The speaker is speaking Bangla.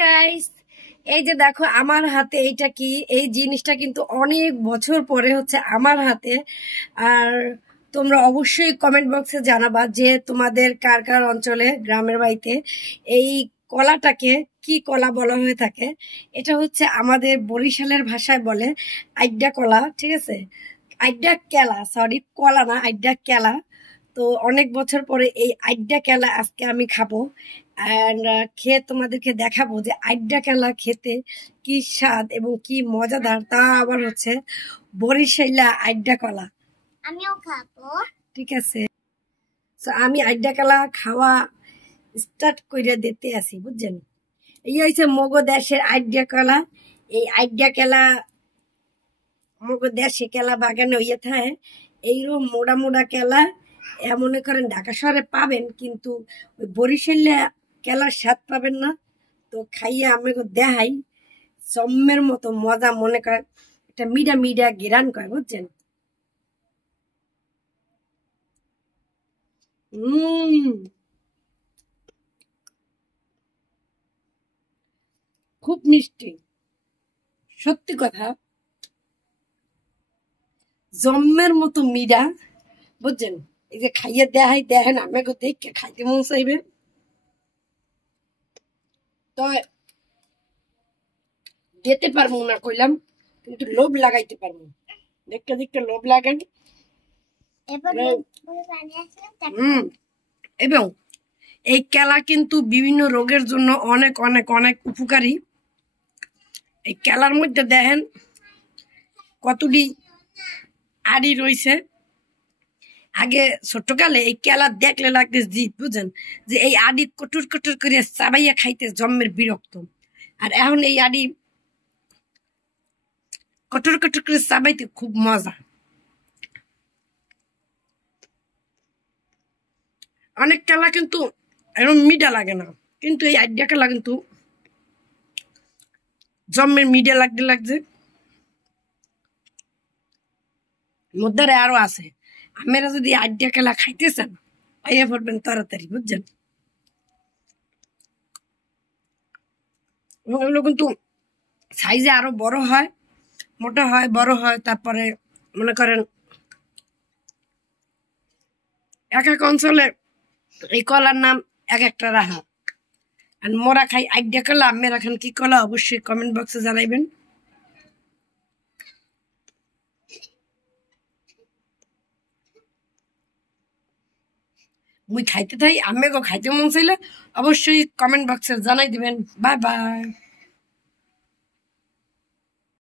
গাইস, এই যে দেখো আমার হাতে এইটা কি, এই জিনিসটা কিন্তু অনেক বছর পরে হচ্ছে আমার হাতে। আর তোমরা অবশ্যই কমেন্ট বক্সে জানাবা যে তোমাদের কার কার অঞ্চলে গ্রামের বাড়িতে এই কলাটাকে কি কলা বলা হয়ে থাকে। এটা হচ্ছে আমাদের বরিশালের ভাষায় বলে আইডা কলা, ঠিক আছে? আইডা কেলা, সরি কলা না, আইডা কেলা। তো অনেক বছর পরে এই আইডা কেলা আজকে আমি খাবো। অ্যান্ড খেয়ে তোমাদেরকে দেখাবো যে আইডা কেলা খেতে কি স্বাদ এবং কি মজাদার, তা আবার হচ্ছে বরিশাইলা আইডা কলা। আমিও খাবো, ঠিক আছে? তো আমি আইডা কেলা খাওয়া স্টার্ট করে দিতে আছি, বুঝছেন? এই হচ্ছে মগো দেশের আইডা কলা। এই আইডা কেলা মগো দেশে কেলা বাগানে হইয়া থাকে। এইরকম মোড়া মোড়া কেলা মনে করেন ঢাকা শহরে পাবেন, কিন্তু ওই বরিশালে কেলার স্বাদ পাবেন না। তো খাইয়ে আমাকে দেখাই জম্মের মতো মজা, মনে করেন একটা মিডা মিডা গিরান কয়, বুঝছেন? খুব মিষ্টি, সত্যি কথা, জম্মের মতো মিডা, বুঝছেন? এই যে খাইয়ে দেখাই, দেখেন আমাকে দেখে খাইতে মন চাইবে। তো যেতে পারবো না কইলাম, কিন্তু লোভ লাগাইতে পারবো। দেখতে দেখতে লোভ লাগান। এবং এই কেলা কিন্তু বিভিন্ন রোগের জন্য অনেক অনেক অনেক উপকারী। এই কেলার মধ্যে দেখেন কতটি আড়ি রয়েছে। আগে ছোটকালে এই কেলা দেখলে লাগতে জিত, বুঝছেন, যে এই আড়ি কটুর কটুর করে চাবাইয়া খাইতে জন্মের বিরক্ত। আর এখন এই আড়ি কটর কটর করে চাবাইতে খুব মজা। অনেক কেলা কিন্তু এরকম মিঠা লাগে না, কিন্তু এই আইডিয়া কেলা কিন্তু জন্মের মিডিয়া লাগতে লাগছে। মধ্যে আরো আছে, আপনারা যদি আইডিয়া কেলা খাইতে চান পাইয়া পড়বেন তাড়াতাড়ি, বুঝছেন? এবং এগুলো কিন্তু সাইজে আরো বড় হয়, মোটা হয়, বড় হয়। তারপরে মনে করেন এক এক অঞ্চলে এই কলার নাম এক একটা রাহা। আর মোরা খাই আইডিয়া কলা, আপনারা খান কি কলা অবশ্যই কমেন্ট বক্সে জানাইবেন। মুই খাইতে থাই, আমেগো খাইতে মন চাইলে অবশ্যই কমেন্ট বক্সে জানাই দিবেন। Bye bye.